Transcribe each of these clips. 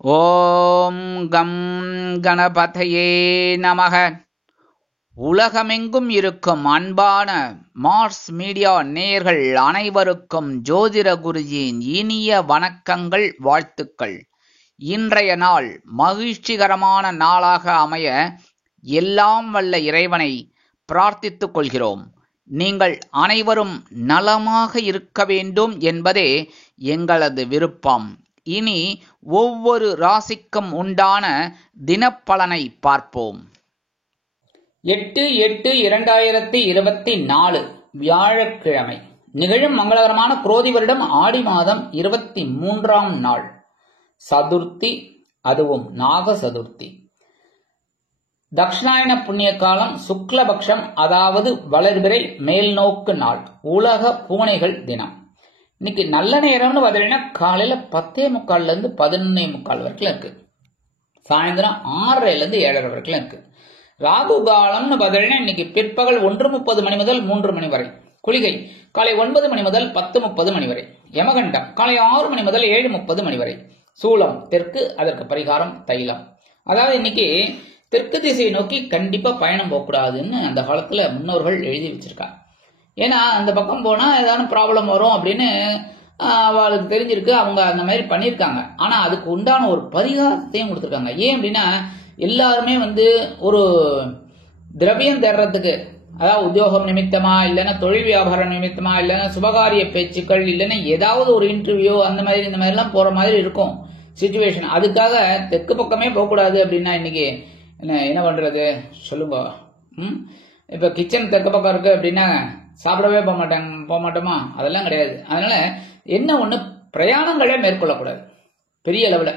ஓம் come கணபதையே நமக. உலகமெங்கும் இருக்கும் அன்பான மார்ஸ் மீடியா நேயர்கள் அனைவருக்கும் ஜோதிட குருஜியின் இனிய வணக்கங்கள், வாழ்த்துக்கள். இன்றைய நாள் மகிழ்ச்சிகரமான நாளாக அமைய எல்லாம் வல்ல இறைவனை பிரார்த்தித்துக் கொள்கிறோம். நீங்கள் அனைவரும் நலமாக இருக்க வேண்டும் என்பதே எங்களது விருப்பம். இனி ஒவ்வொரு ராசிக்கும் உண்டான தினப்பலனை பார்ப்போம். 8/8/2024 வியாழக்கிழமை நிகழும் மங்களகரமான குரோதி வருடம் ஆடி மாதம் 23ஆம் நாள் சதுர்த்தி, அதுவும் நாக சதுர்த்தி. தக்ஷணாயன புண்ணிய காலம் சுக்லபக்ஷம், அதாவது வளர்பிறை மேல்நோக்கு நாள். உலக பூனைகள் தினம். இன்னைக்கு நல்ல நேரம்னு பார்த்தீங்கன்னா காலையில 10:45 இருந்து 11:45 வரைக்கும் இருக்கு. சாயந்தரம் 6:30 7:30 வரைக்கும் இருக்கு. ராகு காலம்னு பார்த்தீங்கன்னா இன்னைக்கு பிற்பகல் 1:30 மணி முதல் 3 மணி வரை. குளிகை காலை 9 மணி முதல் 10:30 மணி வரை. யமகண்டம் காலை 6 மணி முதல் 7:30 மணி வரை. சூலம் தெற்கு, அதற்கு பரிகாரம் தைலம். அதாவது இன்னைக்கு தெற்கு திசையை நோக்கி கண்டிப்பா பயணம் போகக்கூடாதுன்னு அந்த காலத்துல முன்னோர்கள் எழுதி வச்சிருக்காங்க. ஏன்னா அந்த பக்கம் போனா ஏதாவது ப்ராப்ளம் வரும் அப்படின்னு அவளுக்கு தெரிஞ்சிருக்கு. அவங்க அந்த மாதிரி பண்ணியிருக்காங்க. ஆனா அதுக்கு உண்டான ஒரு பரிகாரத்தையும் கொடுத்துருக்காங்க. ஏன் அப்படின்னா எல்லாருமே ஒரு திரவியம் தேடுறதுக்கு, அதாவது உத்தியோகம் நிமித்தமா, இல்லைன்னா தொழில் வியாபாரம் நிமித்தமா, இல்லைன்னா சுபகாரிய பேச்சுக்கள், இல்லைன்னா ஏதாவது ஒரு இன்டர்வியூ இந்த மாதிரி எல்லாம் போற மாதிரி இருக்கும் சிச்சுவேஷன். அதுக்காக தெற்கு பக்கமே போகக்கூடாது அப்படின்னா இன்னைக்கு என்ன பண்றது சொல்லுங்க. இப்ப கிச்சன் தெற்கு பக்கம் இருக்கு அப்படின்னா சாப்பிடவே போக மாட்டோமா? அதெல்லாம் கிடையாது. அதனால என்ன ஒண்ணு, பிரயாணங்களே மேற்கொள்ளக்கூடாது பெரிய அளவுல.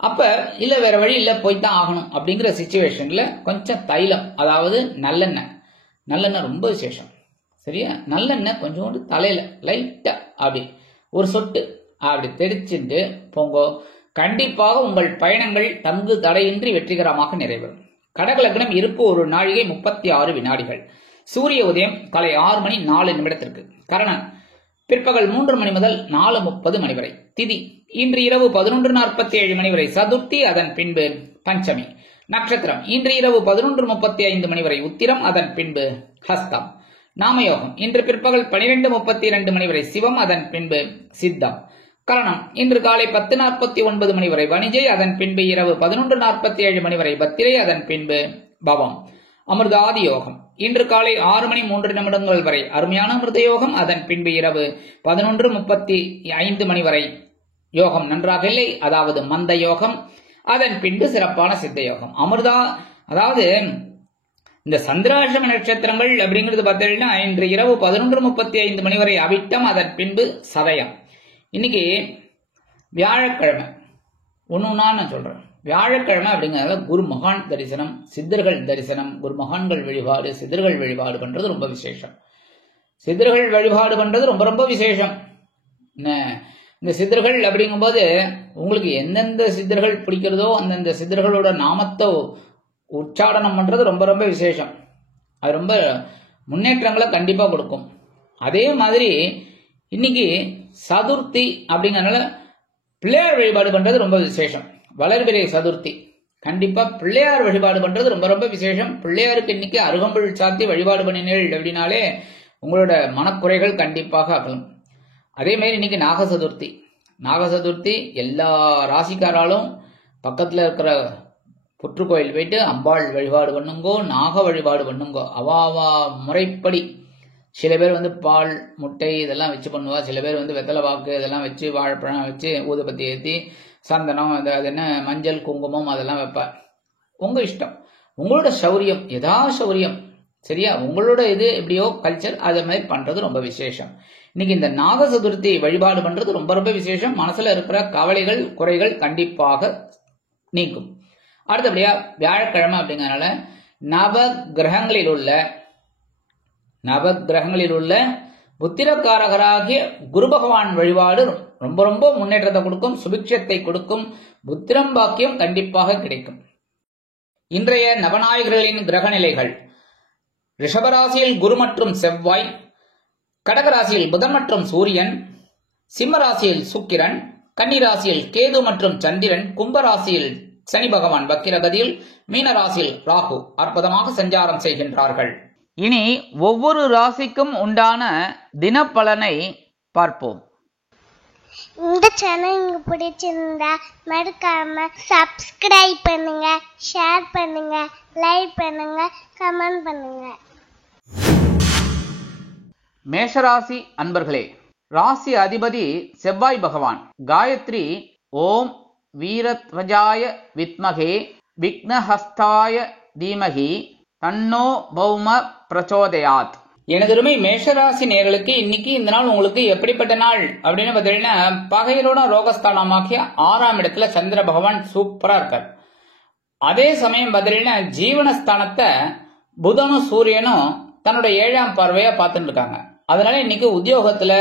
அப்ப இல்ல வேற வழி இல்ல, போய்தான் ஆகணும் அப்படிங்கிற சிச்சுவேஷன்ல கொஞ்சம் தைலம், அதாவது நல்லெண்ணெய் ரொம்ப விசேஷம். சரியா? நல்லெண்ணெய் கொஞ்சோண்டு தலையில லைட்டா அப்படி ஒரு சொட்டு அப்படி தெரிச்சுட்டு போங்கோ. கண்டிப்பாக உங்கள் பயணங்கள் தங்கு தடையின்றி வெற்றிகரமாக நிறைவேறும். கடகலக்னம் இருப்பு ஒரு நாழிகை 36 வினாடிகள். சூரிய உதயம் காலை 6 மணி 4 நிமிடத்திற்கு. கரணன் பிற்பகல் 3 மணி முதல் 4:30 மணி வரை. திதி இன்று இரவு 11:47 மணி வரை சதுர்த்தி, அதன் பின்பு பஞ்சமி. நட்சத்திரம் இன்று இரவு 11:35 மணி வரை உத்திரம், அதன் பின்பு ஹஸ்தம். நாமயோகம் இன்று பிற்பகல் 12:32 மணி வரை சிவம், அதன் பின்பு சித்தம். கரணம் இன்று காலை 10:49 மணி வரை வணிஜை, அதன் பின்பு இரவு 11:47 மணி வரை பத்திரை, அதன் பின்பு பவம். அமிர்தாதி யோகம் இன்று காலை 6 மணி 3 நிமிடங்கள் வரை அருமையான அமிர்த யோகம், அதன் பின்பு இரவு 11:35 மணி வரை யோகம் நன்றாக இல்லை, அதாவது மந்த யோகம், அதன் பின்பு சிறப்பான சித்த யோகம். அதாவது இந்த சந்திராஷ்டம நட்சத்திரங்கள் அப்படிங்கிறது பார்த்தீங்கன்னா இன்று இரவு 11:35 மணி வரை அவிட்டம், அதன் பின்பு சதயம். இன்னைக்கு வியாழக்கிழமை ஒண்ணுன்னா நான் சொல்றேன். வியாழக்கிழமை அப்படிங்கிறத குரு மகான் தரிசனம், சித்தர்கள் தரிசனம், குரு மகான்கள் வழிபாடு, சித்தர்கள் வழிபாடு பண்றது ரொம்ப விசேஷம். சித்தர்கள் வழிபாடு பண்றது ரொம்ப ரொம்ப விசேஷம். இந்த சித்தர்கள் அப்படிங்கும்போது உங்களுக்கு எந்தெந்த சித்தர்கள் பிடிக்கிறதோ அந்தந்த சித்தர்களோட நாமத்தை உச்சாடனம் பண்றது ரொம்ப ரொம்ப விசேஷம். அது ரொம்ப முன்னேற்றங்களை கண்டிப்பா கொடுக்கும். அதே மாதிரி இன்னைக்கு சதுர்த்தி அப்படிங்கறதுனால பிள்ளையார் வழிபாடு பண்றது ரொம்ப விசேஷம். வளர்பிறை சதுர்த்தி, கண்டிப்பா பிள்ளையார் வழிபாடு பண்றது ரொம்ப ரொம்ப விசேஷம். பிள்ளையாருக்கு இன்னைக்கு அருகம்புல் சாத்தி வழிபாடு பண்ணினீர்கள் அப்படின்னாலே உங்களோட மனக்குறைகள் கண்டிப்பாக அகலும். அதே மாதிரி இன்னைக்கு நாக சதுர்த்தி எல்லா ராசிக்காராலும் பக்கத்துல இருக்கிற புற்றுக்கோயில் போயிட்டு அம்பாள் வழிபாடு பண்ணுங்கோ, நாக வழிபாடு பண்ணுங்கோ. அவாவா முறைப்படி சில பேர் பால் முட்டை இதெல்லாம் வச்சு பண்ணுவா. சில பேர் வெத்தலை வாக்கு இதெல்லாம் வச்சு, வாழைப்பழம் வச்சு, ஊதுபத்தி ஏற்றி, சந்தனம், அது என்ன மஞ்சள் குங்குமம் அதெல்லாம் வைப்பார். உங்க இஷ்டம், உங்களோட சௌரியம், சௌரியம். சரியா? உங்களோட இது எப்படியோ கல்ச்சர், அதே மாதிரி பண்றது ரொம்ப விசேஷம். இன்னைக்கு இந்த நாக சதுர்த்தி வழிபாடு பண்றது ரொம்ப ரொம்ப விசேஷம். மனசுல இருக்கிற கவலைகள் குறைகள் கண்டிப்பாக நீக்கும். அடுத்தபடியா வியாழக்கிழமை அப்படிங்கறதுனால நவகிரகங்களில் உள்ள புத்திரக்காரகராகிய குரு பகவான் வழிபாடு ரொம்ப ரொம்ப முன்னேற்றத்தை கொடுக்கும், சுபிக்ஷத்தை கொடுக்கும், புத்திரம் பாக்கியம் கண்டிப்பாக கிடைக்கும். இன்றைய நவநாயகர்களின் கிரக நிலைகள்: ரிஷபராசியில் குரு மற்றும் செவ்வாய், கடகராசியில் புதன் மற்றும் சூரியன், சிம்ம ராசியில் சுக்கிரன், கன்னி ராசியில் கேது மற்றும் சந்திரன், கும்பராசியில் சனி பகவான் வக்கிரகதியில், மீன ராசியில் ராகு அற்புதமாக சஞ்சாரம் செய்கின்றார்கள். இனி ஒவ்வொரு ராசிக்கும் உண்டான தினப்பலனை பார்ப்போம். இந்த சேனல் உங்களுக்கு பிடிச்சிருந்தா மறக்காம சப்ஸ்கிரைப் பண்ணுங்க, ஷேர் பண்ணுங்க, லைக் பண்ணுங்க, கமெண்ட் பண்ணுங்க. மேஷராசி அன்பர்களே, ராசி அதிபதி செவ்வாய் பகவான். காயத்ரி ஓம் வீரத்வஜாய வித்மகே விக்னஹஸ்தாய தீமகி தன்னோ பௌம பிரச்சோதயாத். எனதுருமை மேஷராசி நேயர்களுக்கு இன்னைக்கு இந்த நாள் உங்களுக்கு எப்படிப்பட்ட நாள் அப்படின்னு பார்த்தீங்கன்னா, பகையரோட ரோகஸ்தானமாக்கிய 6ஆம் இடத்துல சந்திர பகவான் சூப்பரா இருக்கார். அதே சமயம் பார்த்தீங்கன்னா ஜீவனஸ்தானத்தை புதனும் சூரியனும் தன்னோட 7ஆம் பார்வையா பார்த்துட்டு இருக்காங்க. அதனால இன்னைக்கு உத்தியோகத்துல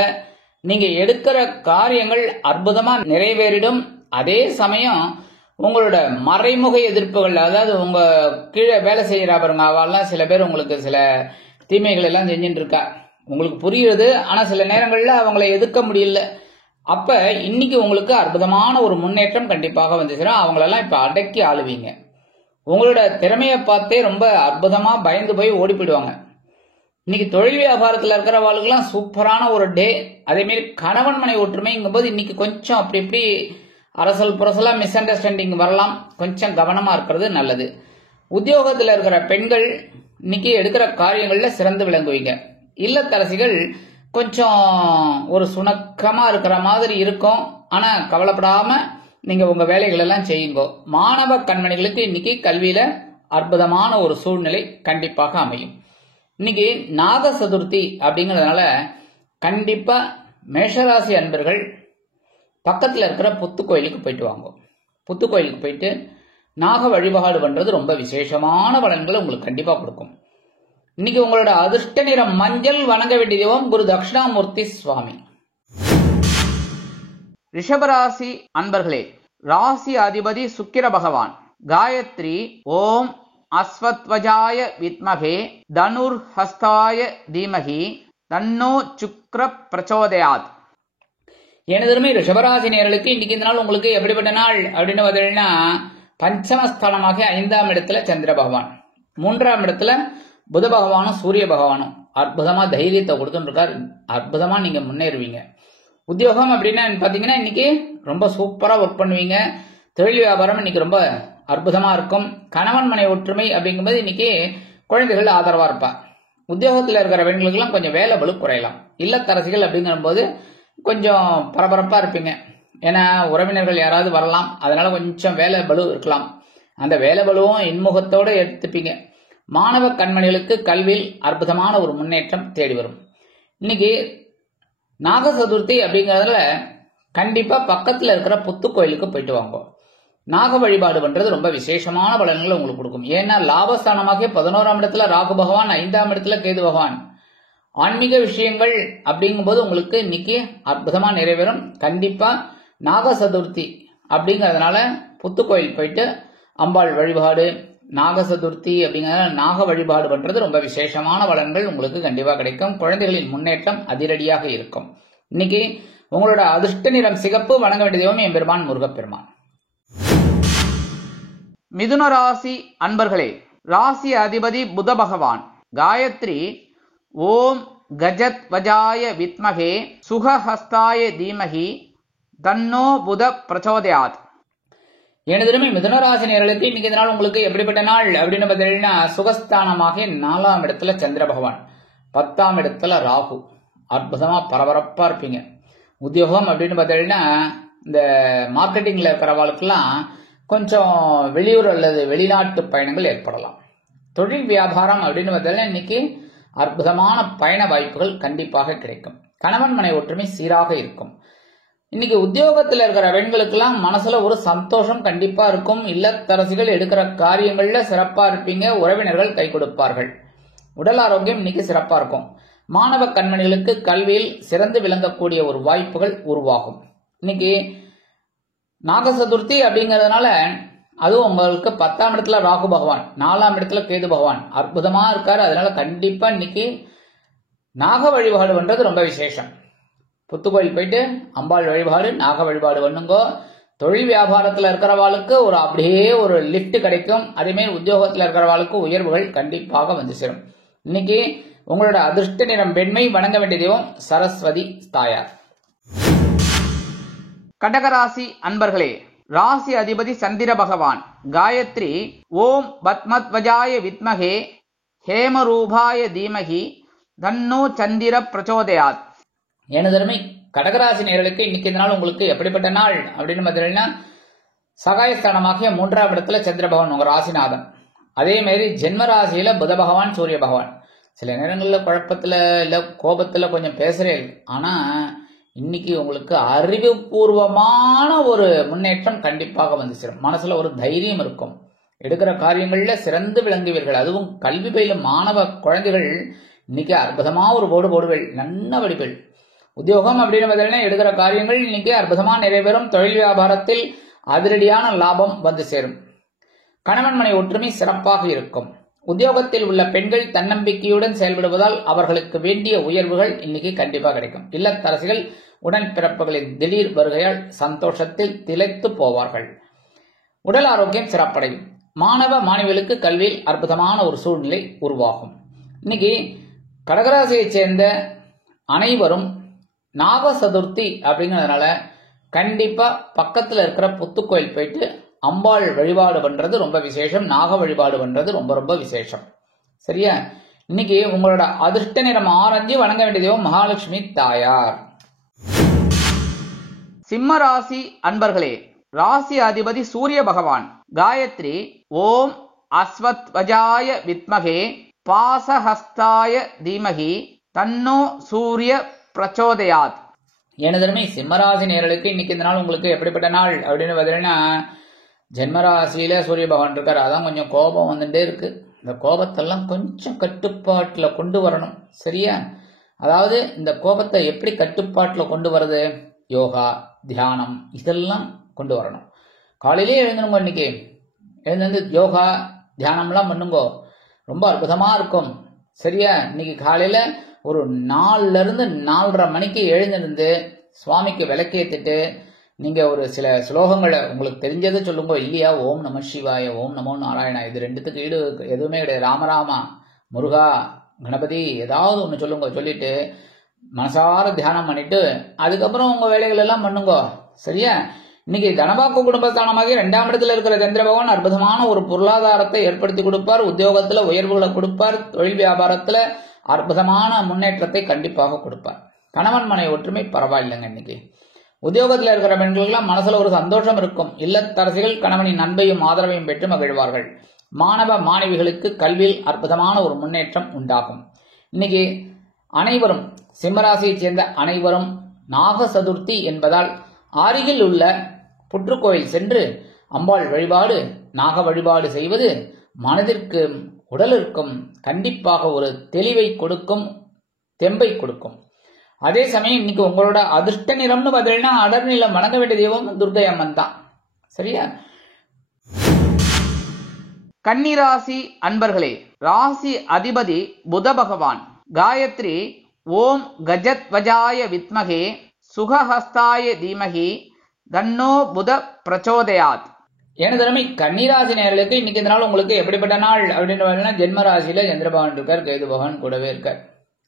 நீங்க எடுக்கிற காரியங்கள் அற்புதமா நிறைவேறிடும். அதே சமயம் உங்களோட மறைமுக எதிர்ப்புகள், அதாவது உங்க கீழே வேலை செய்யறா பாருங்க, அவெல்லாம் சில பேர் உங்களுக்கு சில தீமைகள் எல்லாம் செஞ்சுட்டு இருக்கா. உங்களுக்கு புரியுது, ஆனா சில நேரங்கள்ல அவங்களை எதிர்க்க முடியல. அப்ப இன்னைக்கு உங்களுக்கு அற்புதமான ஒரு முன்னேற்றம் கண்டிப்பாக வந்துச்சுன்னா அவங்களெல்லாம் இப்ப அடக்கி ஆளுவீங்க. உங்களோட திறமையை பார்த்தே ரொம்ப அற்புதமா பயந்து போய் ஓடி போயிடுவாங்க. இன்னைக்கு தொழில் வியாபாரத்தில் இருக்கிறவர்களுக்கெல்லாம் சூப்பரான ஒரு டே. அதே மாதிரி கணவன் மனை ஒற்றுமைங்கும் போது இன்னைக்கு கொஞ்சம் அப்படி இப்படி அரசல் புரசலா மிஸ் அண்டர்ஸ்டாண்டிங் வரலாம். கொஞ்சம் கவனமா இருக்கிறது நல்லது. உத்தியோகத்தில் இருக்கிற பெண்கள் இன்னைக்கு எடுக்கிற காரியங்கள்ல சிறந்து விளங்குவீங்க. இல்லத்தரசிகள் கொஞ்சம் ஒரு சுணக்கமா இருக்கிற மாதிரி இருக்கும். ஆனா கவலைப்படாம நீங்க உங்க வேலைகள் எல்லாம் செய்யுங்க. மாணவ கண்மணிகளுக்கு இன்னைக்கு கல்வியில அற்புதமான ஒரு சூழ்நிலை கண்டிப்பாக அமையும். இன்னைக்கு நாக சதுர்த்தி அப்படிங்கறதுனால கண்டிப்பா மேஷராசி அன்பர்கள் பக்கத்துல இருக்கிற புத்து கோயிலுக்கு போயிட்டு வாங்க. புத்து கோயிலுக்கு போயிட்டு நாக வழிபாடு பண்றது ரொம்ப விசேஷமான பலன்களை உங்களுக்கு கண்டிப்பா கொடுக்கும். இன்னைக்கு உங்களோட அதிர்ஷ்ட நிறம் மஞ்சள். வணங்க வேண்டிய தெய்வம் குரு தட்சிணாமூர்த்தி சுவாமி. ரிஷபராசி அன்பர்களே, ராசி அதிபதி சுக்கிர பகவான். காயத்ரி ஓம் அஸ்வத்வஜாய வித்மகே தனுர் ஹஸ்தாய தீமகி தன்னோ சுக்ர பிரச்சோதயாத். எனதுமே ரிஷபராசி நேயர்களுக்கு இன்னைக்கு இந்த நாள் உங்களுக்கு எப்படிப்பட்ட நாள் அப்படின்னு பார்த்தீங்கன்னா, பஞ்சமஸ்தானமாக 5ஆம் இடத்துல சந்திர பகவான், 3ஆம் இடத்துல புத பகவானும் சூரிய பகவானும் அற்புதமா தைரியத்தை கொடுத்துட்டு இருக்காரு. அற்புதமா நீங்க முன்னேறுவீங்க. உத்தியோகம் அப்படின்னா பாத்தீங்கன்னா இன்னைக்கு ரொம்ப சூப்பரா ஒர்க் பண்ணுவீங்க. தொழில் வியாபாரம் இன்னைக்கு ரொம்ப அற்புதமா இருக்கும். கணவன் மனை ஒற்றுமை அப்படிங்கும்போது இன்னைக்கு குழந்தைகள் ஆதரவா இருப்பா. உத்தியோகத்தில் இருக்கிற பெண்களுக்கு எல்லாம் கொஞ்சம் வேலை பளு குறையலாம். இல்லத்தரசிகள் அப்படிங்கிற போது கொஞ்சம் பரபரப்பா இருப்பீங்க. ஏன்னா உறவினர்கள் யாராவது வரலாம், அதனால கொஞ்சம் வேலை பளு இருக்கலாம். அந்த வேலை பளுவும் இன்முகத்தோடு எடுத்துப்பீங்க. மாணவ கண்மணிகளுக்கு கல்வியில் அற்புதமான ஒரு முன்னேற்றம் தேடி வரும். இன்னைக்கு நாக சதுர்த்தி அப்படிங்கறதுல கண்டிப்பா பக்கத்துல இருக்கிற புத்து கோயிலுக்கு போயிட்டு வாங்க. நாக வழிபாடு பண்றது ரொம்ப விசேஷமான பலன்களை உங்களுக்கு கொடுக்கும். ஏன்னா லாபஸ்தானமாக 11ஆம் இடத்துல ராகு பகவான், 5ஆம் இடத்துல கேது பகவான். ஆன்மீக விஷயங்கள் அப்படிங்கும்போது உங்களுக்கு இன்னைக்கு அற்புதமா நிறைவேறும். கண்டிப்பா நாக சதுர்த்தி அப்படிங்கறதுனால புத்து கோயில் போயிட்டு அம்பாள் வழிபாடு, நாக சதுர்த்தி அப்படிங்கறத நாக வழிபாடு பண்றது ரொம்ப விசேஷமான பலன்கள் உங்களுக்கு கண்டிப்பா கிடைக்கும். குழந்தைகளின் முன்னேற்றம் அதிரடியாக இருக்கும். இன்னைக்கு உங்களோட அதிர்ஷ்ட நிறம் சிகப்பு. வணங்க வேண்டிய தெய்வம் எம்பெருமான் முருகப்பெருமான். மிதுன ராசி அன்பர்களே, ராசி அதிபதி புத பகவான். காயத்ரி ஓம் கஜத் வஜாய வித்மகே சுகஹஸ்தாய தீமகி தன்னோ புத பிரச்சோதயாத். எனதுமே மிதுனராசி நேயர்களுக்கு இன்னைக்கு நாள் உங்களுக்கு எப்படிப்பட்ட நாள் அப்படின்னு பார்த்தீங்கன்னா, சுகஸ்தானமாக 4ஆம் இடத்துல சந்திர பகவான், 10ஆம் இடத்துல ராகு. அற்புதமா பரபரப்பா இருப்பீங்க. உத்தியோகம் அப்படின்னு பார்த்தீங்கன்னா இந்த மார்க்கெட்டிங்ல இருக்கிறவங்களுக்கெல்லாம் கொஞ்சம் வெளியூர் அல்லது வெளிநாட்டு பயணங்கள் ஏற்படலாம். தொழில் வியாபாரம் அப்படின்னு பார்த்தீங்கன்னா இன்னைக்கு அற்புதமான பயண வாய்ப்புகள் கண்டிப்பாக கிடைக்கும். கணவன் மனை ஒற்றுமை சீராக இருக்கும். இன்னைக்கு உத்தியோகத்தில் இருக்கிற பெண்களுக்கெல்லாம் மனசுல ஒரு சந்தோஷம் கண்டிப்பா இருக்கும். இல்லத்தரசிகள் எடுக்கிற காரியங்கள்ல சிறப்பா இருப்பீங்க. உறவினர்கள் கை கொடுப்பார்கள். உடல் ஆரோக்கியம் இன்னைக்கு சிறப்பா இருக்கும். மாணவ கண்மணிகளுக்கு கல்வியில் சிறந்து விளங்கக்கூடிய ஒரு வாய்ப்புகள் உருவாகும். இன்னைக்கு நாக சதுர்த்தி அப்படிங்கறதுனால அதுவும் உங்களுக்கு 10ஆம் இடத்துல ராகு பகவான், 4ஆம் இடத்துல கேது பகவான் அற்புதமா இருக்காரு. அதனால கண்டிப்பா இன்னைக்கு நாக வழிபாடு பண்றது ரொம்ப விசேஷம். புத்துக்கோயில் போயிட்டு அம்பாள் வழிபாடு நாக வழிபாடு பண்ணுங்கோ. தொழில் வியாபாரத்துல இருக்கிறவாளுக்கு ஒரு அப்படியே ஒரு லிப்ட் கிடைக்கும். அதேமாதிரி உத்தியோகத்துல இருக்கிறவாளுக்கு உயர்வுகள் கண்டிப்பாக வந்து சேரும். இன்னைக்கு உங்களோட அதிர்ஷ்ட நிறம் வெண்மை. வணங்க வேண்டிய தெய்வம் சரஸ்வதி தாயார். கடகராசி அன்பர்களே, ராசி அதிபதி சந்திர பகவான். காயத்ரி ஓம் பத்மத்வஜாய வித்மகே ஹேமரூபாய தீமகி தன்னோ சந்திர பிரச்சோதயாத். எனதருமை கடகராசி நேயர்களுக்கு இன்னைக்கு இந்த நாள் உங்களுக்கு எப்படிப்பட்ட நாள் அப்படின்னு பார்த்தீங்கன்னா, சகாயஸ்தானமாகிய 3ஆம் இடத்துல சந்திர பகவான் உங்க ராசிநாதன். அதே மாதிரி ஜென்ம ராசியில புத பகவான் சூரிய பகவான். சில நேரங்களில் குழப்பத்துல இல்ல கோபத்துல கொஞ்சம் பேசுறேன். ஆனா இன்னைக்கு உங்களுக்கு அறிவுபூர்வமான ஒரு முன்னேற்றம் கண்டிப்பாக வந்து சேரும். மனசுல ஒரு தைரியம் இருக்கும். எடுக்கிற காரியங்கள்ல சிறந்து விளங்குவீர்கள். அதுவும் கல்வி பயிலும் மாணவ குழந்தைகள் இன்னைக்கு அற்புதமா ஒரு போடுவீர்கள். நல்ல வடிவில் உத்தியோகம் அப்படின்னு பார்த்தீங்கன்னா எடுக்கிற காரியங்கள் இன்னைக்கு அற்புதமா நிறைவேறும். தொழில் வியாபாரத்தில் அதிரடியான லாபம் வந்து சேரும். கணவன் மனை ஒற்றுமை சிறப்பாக இருக்கும். உத்தியோகத்தில் உள்ள பெண்கள் தன்னம்பிக்கையுடன் செயல்படுவதால் அவர்களுக்கு வேண்டிய உயர்வுகள் இன்னைக்கு கண்டிப்பாக கிடைக்கும். இல்லத்தரசிகள் உடன்பிறப்புகளின் திடீர் வருகையால் சந்தோஷத்தில் திளைத்து போவார்கள். உடல் ஆரோக்கியம் சிறப்படையும். மாணவ மாணவிகளுக்கு கல்வியில் அற்புதமான ஒரு சூழ்நிலை உருவாகும். இன்னைக்கு கடகராசியைச் சேர்ந்த அனைவரும் நாக சதுர்த்தி அப்படிங்கிறதுனால கண்டிப்பா பக்கத்துல இருக்கிற புத்துக்கோயில் போயிட்டு அம்பாள் வழிபாடு பண்றது ரொம்ப விசேஷம். நாக வழிபாடு பண்றது ரொம்ப ரொம்ப விசேஷம். சரியா? இன்னைக்கு உங்களோட அதிர்ஷ்ட நிறம் ஆரஞ்சு. வணங்க வேண்டிய தெய்வம் மகாலட்சுமி தாயார். சிம்ம ராசி அன்பர்களே, ராசி அதிபதி சூரிய பகவான். காயத்ரி ஓம் அஸ்வத்வஜாய வித்மகே பாசஹஸ்தாய தீமகி தன்னோ சூரிய பிரச்சோதயாத். எனதருமை சிம்மராசி நேயர்களுக்கு இன்னைக்கு இந்த நாள் உங்களுக்கு எப்படிப்பட்ட நாள் அப்படின்னு பார்த்தீங்கன்னா, ஜென்மராசியில சூரிய பகவான் இருக்கார். அதான் கொஞ்சம் கோபம் வந்துட்டே இருக்கு. இந்த கோபத்தெல்லாம் கொஞ்சம் கட்டுப்பாட்டில் கொண்டு வரணும். சரியா? அதாவது இந்த கோபத்தை எப்படி கட்டுப்பாட்டில் கொண்டு வருது? யோகா, தியானம் இதெல்லாம் கொண்டு வரணும். காலையிலேயே எழுந்தணுங்க. இன்னைக்கு எழுந்து யோகா தியானம்லாம் பண்ணுங்கோ. ரொம்ப அற்புதமா இருக்கும். சரியா? இன்னைக்கு காலையில ஒரு 4ல இருந்து 4:30 மணிக்கு எழுந்திருந்து சுவாமிக்கு விளக்கேற்றிட்டு நீங்க ஒரு சில ஸ்லோகங்களை உங்களுக்கு தெரிஞ்சதை சொல்லுங்க. இல்லையா ஓம் நம சிவாய, ஓம் நமோ நாராயணா, இது ரெண்டுத்துக்கு ஈடு எதுவுமே கிடையாது. ராமராமா, முருகா, கணபதி ஏதாவது ஒன்று சொல்லுங்க. சொல்லிட்டு மனசார தியானம் பண்ணிட்டு அதுக்கப்புறம் உங்க வேலைகள் எல்லாம் பண்ணுங்க. சரியா? இன்னைக்கு தனபாக்கு குடும்பஸ்தானமாக 2ஆம் இடத்துல இருக்கிற சந்திர பகவான் அற்புதமான ஒரு பொருளாதாரத்தை ஏற்படுத்தி கொடுப்பார். உத்தியோகத்துல உயர்வுகளை கொடுப்பார். தொழில் வியாபாரத்துல அற்புதமான முன்னேற்றத்தை கண்டிப்பாக கொடுப்பார். கணவன் மனை ஒற்றுமை பரவாயில்லைங்க. இன்னைக்கு உத்தியோகத்தில் இருக்கிற பெண்களுக்கெல்லாம் மனசுல ஒரு சந்தோஷம் இருக்கும். இல்லத்தரசிகள் கணவனின் அன்பையும் ஆதரவையும் பெற்று மகிழ்வார்கள். மாணவ மாணவிகளுக்கு கல்வியில் அற்புதமான ஒரு முன்னேற்றம் உண்டாகும். இன்னைக்கு அனைவரும் சிம்மராசியைச் சேர்ந்த அனைவரும் நாக சதுர்த்தி என்பதால் அருகில் உள்ள புற்றுக்கோயில் சென்று அம்பாள் வழிபாடு நாக வழிபாடு செய்வது மனதிற்கும் உடலிற்கும் கண்டிப்பாக ஒரு தெளிவை கொடுக்கும், தெம்பை கொடுக்கும். அதே சமயம் இன்னைக்கு உங்களோட அதிர்ஷ்ட நிறம்னு பார்த்தீங்கன்னா அடர்நிலம். வணங்க வேண்டிய தெய்வம் துர்க்கை அம்மன் தான். சரியா? கன்னிராசி அன்பர்களே, ராசி அதிபதி புத பகவான். காயத்ரி ஓம் கஜத்வஜாய வித்மகே சுகஹஸ்தாய தீமகி தன்னோ புத பிரச்சோதயாத். எனதருமை கன்னிராசி நேயர்களுக்கு இன்னைக்கு இந்த நாள் உங்களுக்கு எப்படிப்பட்ட நாள் அப்படின்னு ஜென்ம ராசியில சந்திர பகவான் இருக்கார், கேது பகவான் கூடவே இருக்கார்.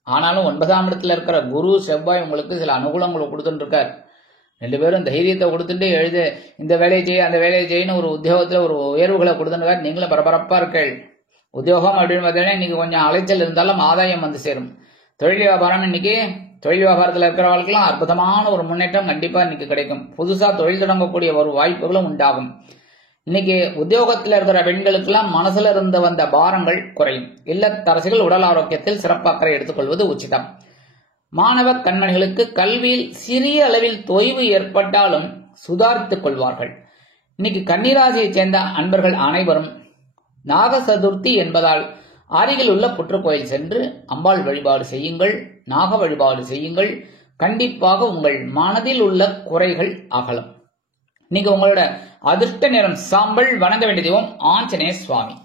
ஆனாலும் 9ஆம் இடத்துல இருக்கிற குரு செவ்வாய் உங்களுக்கு சில அனுகூலங்களை கொடுத்துட்டு இருக்கார். 2 பேரும் தைரியத்தை கொடுத்துட்டு எழுது இந்த வேலையை செய்ய அந்த வேலையை செய்யணும் ஒரு உத்தியோகத்துல ஒரு உயர்வுகளை கொடுத்துருக்காரு. நீங்களும் பரபரப்பா இருக்கள். உத்தியோகம் அப்படின்னு பார்த்தீங்கன்னா இன்னைக்கு கொஞ்சம் அலைச்சல் இருந்தாலும் ஆதாயம் வந்து சேரும். தொழில் வியாபாரம் இன்னைக்கு தொழில் வியாபாரத்தில் இருக்கிறவர்களுக்கெல்லாம் அற்புதமான ஒரு முன்னேற்றம் கண்டிப்பா இன்னைக்கு கிடைக்கும். புதுசா தொழில் தொடங்கக்கூடிய ஒரு வாய்ப்புகளும் உண்டாகும். இன்னைக்கு உத்தியோகத்தில் இருக்கிற பெண்களுக்கெல்லாம் மனசுல இருந்து வந்த பாரங்கள் குறையும். இல்லத்தரசிகள் உடல் ஆரோக்கியத்தில் சிறப்பு அக்கறை எடுத்துக்கொள்வது உச்சிதம். மாணவ கண்மணிகளுக்கு கல்வியில் சிறிய அளவில் தொய்வு ஏற்பட்டாலும் சுதாரித்துக் கொள்வார்கள். இன்னைக்கு கன்னிராசியைச் சேர்ந்த அன்பர்கள் அனைவரும் நாக சதுர்த்தி என்பதால் அருகில் உள்ள புற்றுக்கோயில் சென்று அம்பாள் வழிபாடு செய்யுங்கள், நாக வழிபாடு செய்யுங்கள். கண்டிப்பாக உங்கள் மனதில் உள்ள குறைகள் அகலும். இன்னைக்கு உங்களோட அதிர்ஷ்ட நிறம் சாம்பல். வணங்க வேண்டிய தெய்வம் ஆஞ்சநேய சுவாமி.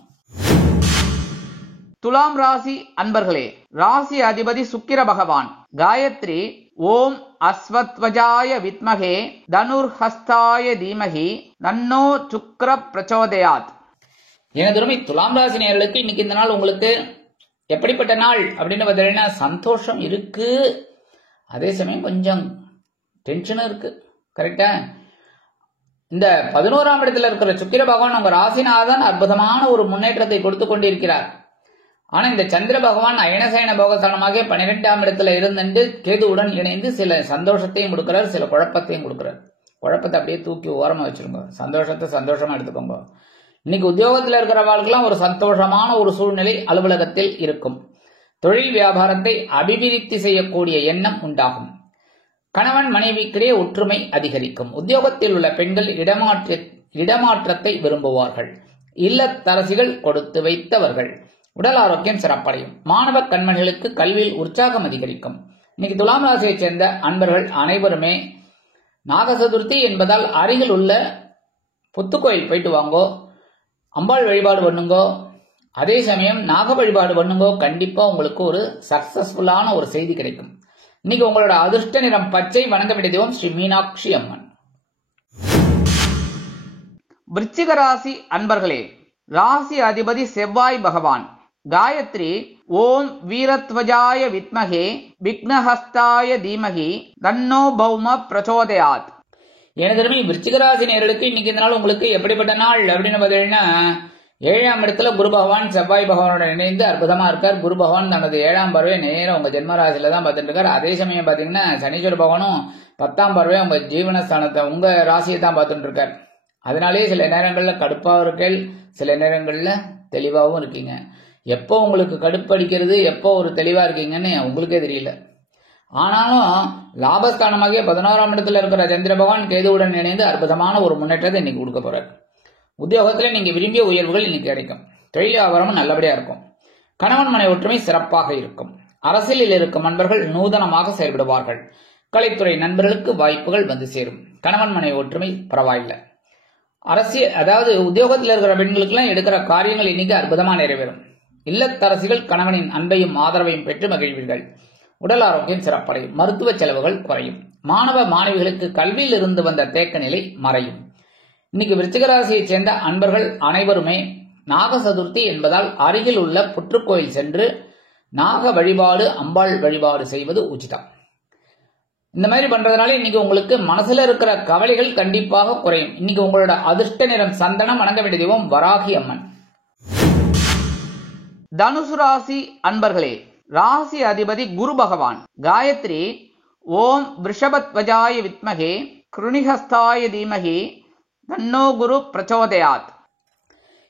துலாம் ராசி அன்பர்களே, ராசி அதிபதி சுக்கிர பகவான். காயத்ரி ஓம் அஸ்வத்வஜாய வித்மகே தனுர்ஹஸ்தாய தீமகி தன்னோ சுக்ர பிரச்சோதயாத். எனதுமை துலாம் ராசி நேயர்களுக்கு இன்னைக்கு இந்த நாள் உங்களுக்கு எப்படிப்பட்ட நாள் அப்படின்னு பார்த்தீங்கன்னா சந்தோஷம் இருக்கு, அதே சமயம் கொஞ்சம் டென்ஷனும் இருக்கு. கரெக்டா? இந்த 11ஆம் இடத்துல இருக்கிற சுக்கிர பகவான் உங்க ராசிநாதன் அற்புதமான ஒரு முன்னேற்றத்தை கொடுத்து கொண்டிருக்கிறார். ஆனா இந்த சந்திர பகவான் அயனசயன போகஸ்தானமாக 12ஆம் இடத்துல இருந்துட்டு கேதுவுடன் இணைந்து சில சந்தோஷத்தையும் கொடுக்கிறார், சில குழப்பத்தையும் கொடுக்கிறார். குழப்பத்தை அப்படியே தூக்கி ஓரமா வச்சிருங்க, சந்தோஷத்தை சந்தோஷமா எடுத்துக்கோங்க. இன்னைக்கு உத்தியோகத்தில் இருக்கிறவர்களுக்கெல்லாம் ஒரு சந்தோஷமான ஒரு சூழ்நிலை அலுவலகத்தில் இருக்கும். தொழில் வியாபாரத்தை அபிவிருத்தி செய்யக்கூடிய எண்ணம் உண்டாகும். கணவன் மனைவிக்கிடையே ஒற்றுமை அதிகரிக்கும். உத்தியோகத்தில் உள்ள பெண்கள் இடமாற்றத்தை விரும்புவார்கள். இல்லத்தரசிகள் கொடுத்து வைத்தவர்கள். உடல் ஆரோக்கியம் சிறப்படையும். மாணவ கண்மணிகளுக்கு கல்வியில் உற்சாகம் அதிகரிக்கும். இன்னைக்கு துலாம் ராசியைச் சேர்ந்த அன்பர்கள் அனைவருமே நாக சதுர்த்தி என்பதால் அருகில் உள்ள புத்துக்கோயில் போயிட்டு வாங்கோ, அம்பாள் வழிபாடு பண்ணுங்கோ, அதே சமயம் நாக வழிபாடு பண்ணுங்கோ. கண்டிப்பா உங்களுக்கு ஒரு சக்சஸ்ஃபுல்லான ஒரு செய்தி கிடைக்கும். இன்னைக்கு உங்களோட அதிர்ஷ்ட நிறம் பச்சை. வணங்க வேண்டிய தெய்வம் ஸ்ரீ மீனாட்சி அம்மன். விருச்சிக ராசி அன்பர்களே, ராசி அதிபதி செவ்வாய் பகவான். காயத்ரி ஓம் வீரத்வஜாய வித்மகே விக்னஹஸ்தாய தீமகி தன்னோ பௌம பிரச்சோதயாத். எனதருமை விருச்சிக ராசி நேயர்களுக்கு இன்னைக்கு இந்த நாள் உங்களுக்கு எப்படிப்பட்ட நாள் அப்படின்னு பார்த்தீங்கன்னா 7ஆம் இடத்துல குரு பகவான் செவ்வாய் பகவானோட இணைந்து அற்புதமா இருக்கார். குரு பகவான் தனது 7ஆம் பார்வையை நேரம் உங்க ஜென்ம ராசியில தான் பார்த்துட்டு இருக்காரு. அதே சமயம் பாத்தீங்கன்னா சனீஸ்வர பகவானும் 10ஆம் பார்வையை உங்க ஜீவனஸ்தானத்தை உங்க ராசியை தான் பார்த்துட்டு இருக்காரு. அதனாலேயே சில நேரங்கள்ல கடுப்பாகவும் இருக்கீங்க, சில நேரங்கள்ல தெளிவாகவும் இருக்கீங்க. எப்போ உங்களுக்கு கடுப்பு அடிக்கிறது, எப்போ ஒரு தெளிவா இருக்கீங்கன்னு உங்களுக்கே தெரியல. ஆனாலும் லாபஸ்தானமாக 11ஆம் இடத்துல இருக்கிற சந்திர பகவான் கேதுவுடன் இணைந்து அற்புதமான ஒரு முன்னேற்றத்தை இன்னைக்கு கொடுக்க போறார். உத்தியோகத்துல நீங்க விரும்பிய உயர்வுகள் இன்னைக்கு கிடைக்கும். தொழில் வியாபாரமும் நல்லபடியா இருக்கும். கணவன் மனை ஒற்றுமை சிறப்பாக இருக்கும். அரசியலில் இருக்கும் நண்பர்கள் நூதனமாக செயல்படுவார்கள். கலைத்துறை நண்பர்களுக்கு வாய்ப்புகள் வந்து சேரும். கணவன் மனை ஒற்றுமை பரவாயில்லை. அதாவது உத்தியோகத்தில் இருக்கிற பெண்களுக்கு எல்லாம் எடுக்கிற காரியங்கள் இன்னைக்கு அற்புதமா நிறைவேறும். இல்லத்தரசிகள் கணவனின் அன்பையும் ஆதரவையும் பெற்று மகிழ்வீர்கள். உடல் ஆரோக்கியம் சிறப்படையும். மருத்துவ செலவுகள் குறையும். மாணவ மாணவிகளுக்கு கல்வியில் இருந்து வந்த தேக்க நிலை மறையும். இன்னைக்கு விருச்சிக ராசியைச் சேர்ந்த அன்பர்கள் அனைவருமே நாக சதுர்த்தி என்பதால் அருகில் உள்ள புற்றுக்கோயில் சென்று நாக வழிபாடு அம்பாள் வழிபாடு செய்வது உச்சிதம். இந்த மாதிரி பண்றதுனால இன்னைக்கு உங்களுக்கு மனசுல இருக்கிற கவலைகள் கண்டிப்பாக குறையும். இன்னைக்கு உங்களோட அதிர்ஷ்ட நிறம் சந்தனம். வணங்க வேண்டிய தெய்வம் வராகி அம்மன். தனுசு ராசி அன்பர்களே, ராசி அதிபதி குரு பகவான். காயத்ரி ஓம் விருஷபத்வஜாய வித்மகே கிருணிஹஸ்தாய தீமகி தன்னோ குரு பிரச்சோதயாத்.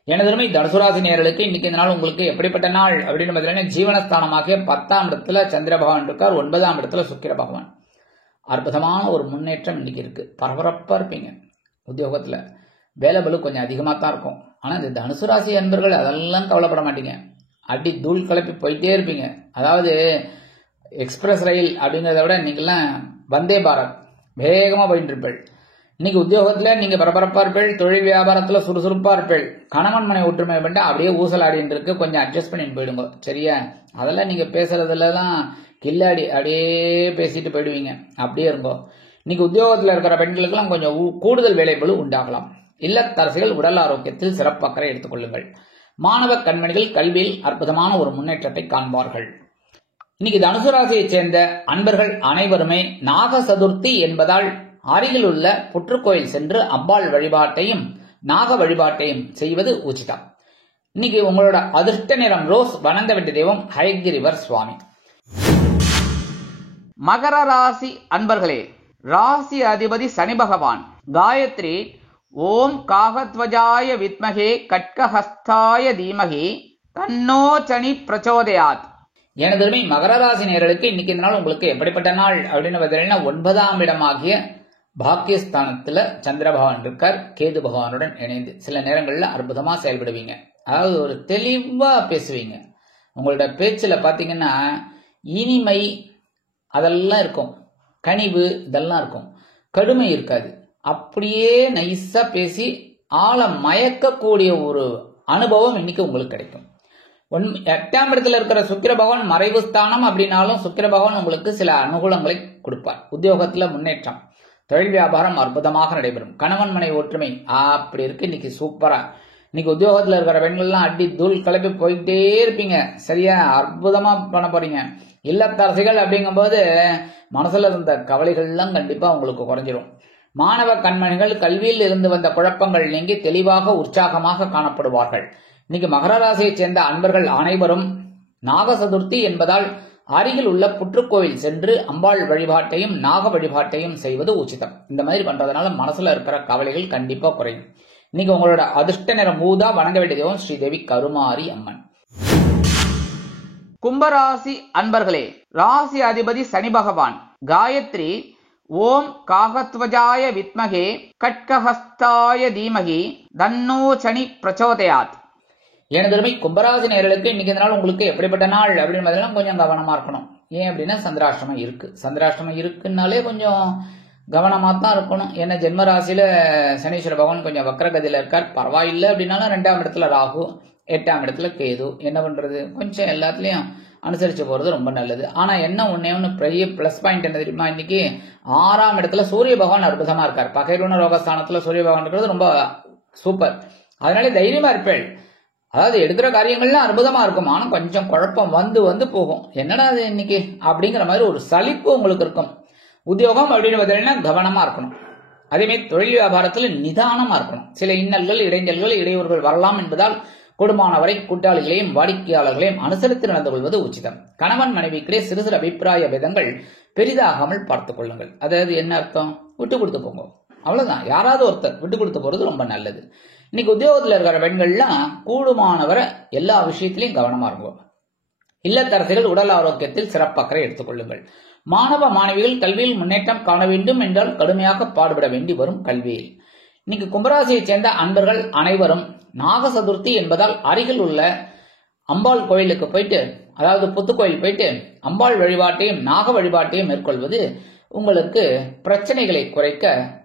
எனதுமை தனுசு ராசி நேயர்களுக்கு இன்னைக்கு இந்த நாள் உங்களுக்கு எப்படிப்பட்ட நாள் அப்படின்னு பார்த்தீங்கன்னா ஜீவனஸ்தானமாக 10ஆம் இடத்துல சந்திர பகவான் இருக்கார், 9ஆம் இடத்துல சுக்கிர பகவான். அற்புதமான ஒரு முன்னேற்றம் இன்னைக்கு இருக்கு. பரபரப்பா இருப்பீங்க. உத்தியோகத்துல வேலை பளு கொஞ்சம் அதிகமா தான் இருக்கும். ஆனா இந்த தனுசு ராசி அன்பர்கள் அதெல்லாம் கவலைப்பட மாட்டீங்க. அடி தூள் கிளப்பி போயிட்டே இருப்பீங்க. அதாவது எக்ஸ்பிரஸ் ரயில் அப்படிங்கிறத விட இன்னைக்கெல்லாம் வந்தே பாரத் வேகமா போயிட்டு இருப்பேள். இன்னைக்கு உத்தியோகத்துல நீங்க பரபரப்பா இருப்பேள். தொழில் வியாபாரத்துல சுறுசுறுப்பா இருப்பேள். கணவன் மனை ஒற்றுமை பண்ணிட்டு அப்படியே ஊசலாடிட்டு இருக்கு. கொஞ்சம் அட்ஜஸ்ட் பண்ணிட்டு போயிடுங்க. சரியா? அதெல்லாம் நீங்க பேசுறதுலாம் கில்லாடி அப்படியே பேசிட்டு போயிடுவீங்க. அப்படியே இருங்கோ. இன்னைக்கு உத்தியோகத்துல இருக்கிற பெண்களுக்கெல்லாம் கொஞ்சம் கூடுதல் வேலைப்பளு உண்டாகலாம். இல்லத்தரசிகள் உடல் ஆரோக்கியத்தில் சிறப்பக்கறை எடுத்துக் கொள்ளுங்கள். மாணவ கண்மணிகள் கல்வியில் அற்புதமான ஒரு முன்னேற்றத்தை காண்பார்கள். இன்னைக்கு தனுசு ராசியைச் சேர்ந்த அன்பர்கள் அனைவருமே நாக சதுர்த்தி என்பதால் அருகில் உள்ள புற்றுக்கோயில் சென்று அம்பாள் வழிபாட்டையும் நாக வழிபாட்டையும் செய்வது உச்சிதம். இன்னைக்கு உங்களோட அதிர்ஷ்ட நிறம் ரோஸ். வணங்க வேண்டிய தெய்வம் ஹயகிரிவர் சுவாமி. மகர ராசி அன்பர்களே, ராசி அதிபதி சனி பகவான். காயத்ரி ஓம் காகத்வஜாய வித்மகே கட்கஹஸ்தாய தீமகி தன்னோ சனி பிரச்சோதயாத். எனதுமே மகர ராசி நேயர்களுக்கு இன்னைக்கு இந்த நாள் உங்களுக்கு எப்படிப்பட்ட நாள் அப்படின்னு பார்த்தீங்கன்னா 9ஆம் இடமாகிய பாக்கியஸ்தானத்துல சந்திர பகவான் இருக்கார். கேது பகவானுடன் இணைந்து சில நேரங்கள்ல அற்புதமா செயல்படுவீங்க. அதாவது ஒரு தெளிவா பேசுவீங்க. உங்களோட பேச்சுல பாத்தீங்கன்னா இனிமை அதெல்லாம் இருக்கும், கனிவு இதெல்லாம் இருக்கும், கடுமை இருக்காது. அப்படியே நைஸா பேசி ஆளை மயக்கக்கூடிய ஒரு அனுபவம் இன்னைக்கு உங்களுக்கு கிடைக்கும். 8ஆம் இடத்துல இருக்கிற சுக்கிர பகவான் மறைவு ஸ்தானம் அப்படின்னாலும் சுக்கிர பகவான் உங்களுக்கு சில அனுகூலங்களை கொடுப்பார். உத்தியோகத்துல முன்னேற்றம், தொழில் வியாபாரம் அற்புதமாக நடைபெறும். கணவன் மனை ஒற்றுமை அப்படி இருக்கு. இன்னைக்கு சூப்பரா இன்னைக்கு உத்தியோகத்துல இருக்கிற பெண்கள்லாம் அடி தூள் கிளப்பி போயிட்டே இருப்பீங்க. சரியா, அற்புதமா பண்ண போறீங்க. இல்லத்தரசிகள் அப்படிங்கும் போது மனசுல இருந்த கவலைகள் எல்லாம் கண்டிப்பா உங்களுக்கு குறைஞ்சிரும். மாணவ கண்மணிகள் கல்வியில் இருந்து வந்த குழப்பங்கள் நீங்கி தெளிவாக உற்சாகமாக காணப்படுவார்கள். இன்னைக்கு மகர ராசியைச் சேர்ந்த அன்பர்கள் அனைவரும் நாக சதுர்த்தி என்பதால் அருகில் உள்ள புற்றுக்கோயில் சென்று அம்பாள் வழிபாட்டையும் நாக வழிபாட்டையும் செய்வது உச்சிதம். இந்த மாதிரி பண்றதுனால மனசுல இருக்கிற கவலைகள் கண்டிப்பா குறையும். இன்னைக்கு உங்களோட அதிர்ஷ்ட நிறம் ஊதா. வணங்க வேண்டிய தெய்வம் ஸ்ரீதேவி கருமாரி அம்மன். கும்பராசி அன்பர்களே, ராசி அதிபதி சனி பகவான். காயத்ரி ஓம் காகத்வஜாய வித்மகே கட்கஹஸ்தாய தீமகி தன்னோ சனி பிரச்சோதயாத். எனதருமை கும்பராசி நேயர்களுக்கு இன்னைக்கு இந்த நாள் உங்களுக்கு எப்படிப்பட்ட நாள் அப்படின்றதெல்லாம் கொஞ்சம் கவனமா இருக்கணும். ஏன் அப்படின்னா சந்திராஷ்டமம் இருக்கு. சந்திராஷ்டமம் இருக்குன்னாலே கொஞ்சம் கவனமா தான் இருக்கணும். ஏன்னா ஜென்ம ராசியில சனீஸ்வர பகவான் கொஞ்சம் வக்ரகதியில இருக்கார். பரவாயில்லை அப்படின்னாலும் 2ஆம் இடத்துல ராகு, 8ஆம் இடத்துல கேது. என்ன பண்றது, கொஞ்சம் எல்லாத்துலயும் அனுசரிச்சு போறது ரொம்ப நல்லது. ஆனா என்ன ஒண்ணு பெரிய பிளஸ் பாயிண்ட் என்ன தெரியுமா, இன்னைக்கு 6ஆம் இடத்துல சூரிய பகவான் அற்புதமா இருக்கார். பகைருண ரோகஸ்தானத்துல சூரிய பகவான் இருக்கிறது ரொம்ப சூப்பர். அதனால தைரியமா இருப்பேள். அதாவது எடுக்கிற காரியங்கள்லாம் அற்புதமா இருக்கும். ஆனா கொஞ்சம் குழப்பம் வந்து போகும். என்னடா அது இன்னைக்கு அப்படிங்கிற மாதிரி ஒரு சலிப்பு உங்களுக்கு இருக்கும். உத்தியோகம் அப்படின்னு பார்த்தீங்கன்னா கவனமா இருக்கணும். அதேமாதிரி தொழில் வியாபாரத்துல நிதானமா இருக்கணும். சில இன்னல்கள், இடைஞ்சல்கள், இடையூறுகள் வரலாம் என்பதால் குடும்பமானவரை கூட்டாளிகளையும் வாடிக்கையாளர்களையும் அனுசரித்து நடந்து கொள்வது உச்சிதம். கணவன் மனைவிக்கிடையே சிறு சிறு அபிப்பிராய பேதங்கள் பெரிதாகாமல் பார்த்துக் கொள்ளுங்கள். அதாவது என்ன அர்த்தம், விட்டு கொடுத்து போங்க, அவ்வளவுதான். யாராவது ஒருத்தர் விட்டு கொடுத்து போறது ரொம்ப நல்லது. இன்னைக்கு உத்தியோகத்தில் இருக்கிற பெண்கள்லாம் கூடுமானவரை எல்லா விஷயத்திலையும் கவனமா இருக்கும். இல்லத்தரசிகள் உடல் ஆரோக்கியத்தில் சிறப்பக்கறை எடுத்துக்கொள்ளுங்கள். மாணவ மாணவிகள் கல்வியில் முன்னேற்றம் காண வேண்டும் என்றால் கடுமையாக பாடுபட வேண்டி வரும் கல்வியில். இன்னைக்கு கும்பராசியைச் சேர்ந்த அன்பர்கள் அனைவரும் நாக சதுர்த்தி என்பதால் அருகில் உள்ள அம்பாள் கோயிலுக்கு போயிட்டு, அதாவது புத்துக்கோயில் போயிட்டு அம்பாள் வழிபாட்டையும் நாக வழிபாட்டையும் மேற்கொள்வது உங்களுக்கு பிரச்சனைகளை குறைக்க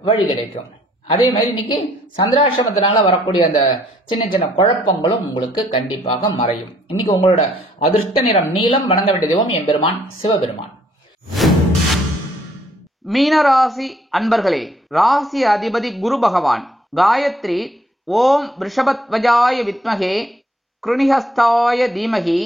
வழி கிடைக்கும். அதே மாதிரி இன்னைக்கு சந்திராஷ்டமத்தினால வரக்கூடிய அந்த சின்ன சின்ன குழப்பங்களும் உங்களுக்கு கண்டிப்பாக மறையும். இன்னைக்கு உங்களோட அதிர்ஷ்ட நிறம் நீலம். வணங்க வேண்டிய தெய்வம் எம்பெருமான் சிவபெருமான். மீனராசி அன்பர்களே, ராசி அதிபதி குரு பகவான். காயத்ரி ஓம் ரிஷபத்வஜாய வித்மகே கிருணிஹஸ்தாய தீமகி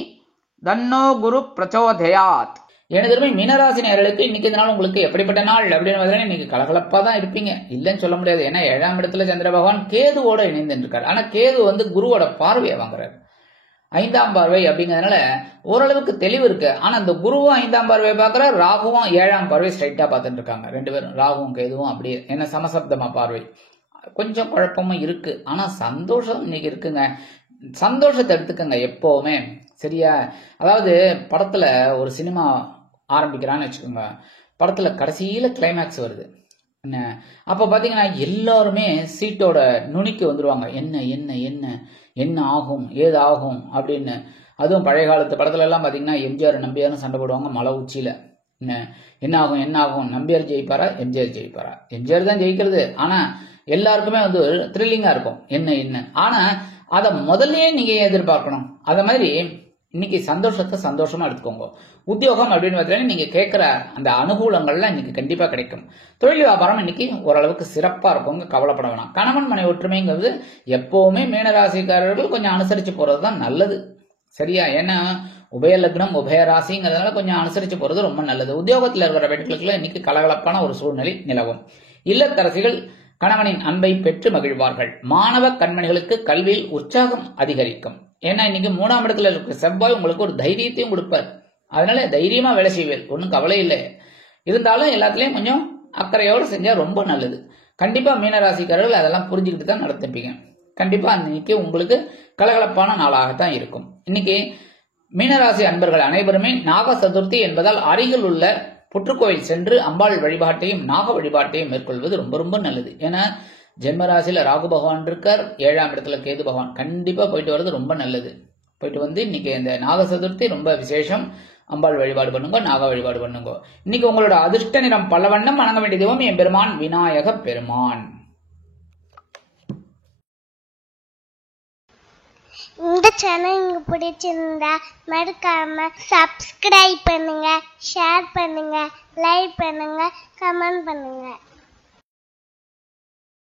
தன்னோ குரு பிரச்சோதயாத். எனது மீனராசி நேயர்களுக்கு இன்னைக்கு இந்த நாள் உங்களுக்கு எப்படிப்பட்ட நாள் அப்படின்னு இன்னைக்கு கலகலப்பா தான் இருப்பீங்க, இல்லைன்னு சொல்ல முடியாது. ஏன்னா 7ஆம் இடத்துல சந்திர பகவான் கேதுவோட இணைந்து இருக்காரு. ஆனா கேது குருவோட பார்வையை வாங்குறாரு, 5ஆம் பார்வை. அப்படிங்கிறதுனால ஓரளவுக்கு தெளிவு இருக்கு. ஆனா அந்த குருவும் 5ஆம் பார்வையை பார்க்கிறார், ராகுவும் 7ஆம் பார்வை ஸ்ட்ரைட்டா பார்த்துட்டு இருக்காங்க. 2 பேரும் ராகுவும் கேதுவும் அப்படியே என்ன சமசப்தமா பார்வை. கொஞ்சம் குழப்பமும் இருக்கு. ஆனா சந்தோஷம் இன்னைக்கு இருக்குங்க. சந்தோஷத்தை எடுத்துக்கங்க எப்பவுமே, சரியா? அதாவது படத்துல ஒரு சினிமா ஆரம்பிக்கிறான்னு வச்சுக்கோங்க, படத்துல கடைசியில கிளைமேக்ஸ் வருது என்ன, அப்ப பாத்தீங்கன்னா எல்லாருமே சீட்டோட நுனிக்கு வந்துருவாங்க. என்ன என்ன என்ன என்ன ஆகும் ஏது ஆகும் அப்படின்னு. அதுவும் பழைய காலத்து படத்துல எல்லாம் பாத்தீங்கன்னா எம்ஜிஆர் நம்பியாரும் சண்டை போடுவாங்க மலை உச்சியில. என்ன ஆகும் என்ன ஆகும், நம்பியார் ஜெயிப்பாரா எம்ஜிஆர் ஜெயிப்பாரா? எம்ஜிஆர் தான் ஜெயிக்கிறது. ஆனா எல்லாருக்குமே த்ரில்லிங்கா இருக்கும் என்ன என்ன. ஆனா அதை முதல்லயே நீங்க எதிர்பார்க்கணும். அத மாதிரி இன்னைக்கு சந்தோஷத்தை சந்தோஷமா எடுத்துக்கோங்க. உத்தியோகம் அப்படின்னு பார்த்தீங்கன்னா நீங்க கேட்கிற அந்த அனுகூலங்கள்லாம் இன்னைக்கு கண்டிப்பா கிடைக்கும். தொழில் வியாபாரம் இன்னைக்கு ஓரளவுக்கு சிறப்பா இருக்குங்க, கவலைப்பட வேணாம். கணவன் மனை ஒற்றுமைங்கிறது எப்பவுமே மீனராசிக்காரர்கள் கொஞ்சம் அனுசரிச்சு போறதுதான் நல்லது, சரியா? ஏன்னா உபய லக்னம் உபய ராசிங்கிறதுனால கொஞ்சம் அனுசரிச்சு போறது ரொம்ப நல்லது. உத்தியோகத்தில் இருக்கிற பெண்களுக்கு இன்னைக்கு கலகலப்பான ஒரு சூழ்நிலை நிலவும். இல்லத்தரசிகள் கணவனின் அன்பை பெற்று மகிழ்வார்கள். மாணவ கண்மணிகளுக்கு கல்வியில் உற்சாகம் அதிகரிக்கும். ஏன்னா இன்னைக்கு 3ஆம் இடத்துல இருக்க செவ்வாய் உங்களுக்கு ஒரு தைரியத்தையும் கொடுப்பார். அதனால தைரியமா வேலை செய்வேன், ஒன்றும் கவலை இல்லை. இருந்தாலும் எல்லாத்துலயும் கொஞ்சம் அக்கறையோடு செஞ்சா ரொம்ப நல்லது. கண்டிப்பா மீனராசிக்காரர்கள் அதெல்லாம் புரிஞ்சுக்கிட்டு தான் நடத்திப்பீங்க. கண்டிப்பா இன்னைக்கு உங்களுக்கு கலகலப்பான நாளாகத்தான் இருக்கும். இன்னைக்கு மீனராசி அன்பர்கள் அனைவருமே நாக சதுர்த்தி என்பதால் அருகில் உள்ள புற்றுக்கோயில் சென்று அம்பாள் வழிபாட்டையும் நாக வழிபாட்டையும் மேற்கொள்வது ரொம்ப ரொம்ப நல்லது. ஏன்னா ஜென்மராசியில ராகு பகவான் இருக்கார், 7ஆம் இடத்துல கேது பகவான். கண்டிப்பா போயிட்டு வர்றது ரொம்ப நல்லது. போயிட்டு இன்னைக்கு இந்த நாக சதுர்த்தி ரொம்ப விசேஷம். அம்பாள் வழிபாடு பண்ணுங்க, நாக வழிபாடு பண்ணுங்க. இன்னைக்கு உங்களோட அதிர்ஷ்ட நிறம் பலவண்ணம். வணங்க வேண்டிய தெய்வம் எம்பெருமான் விநாயக பெருமான். இந்த சேனல் உங்களுக்கு பிடிச்சிருந்தா மறக்காம சப்ஸ்கிரைப் பண்ணுங்க, ஷேர் பண்ணுங்க, லைக் பண்ணுங்க, கமெண்ட் பண்ணுங்க.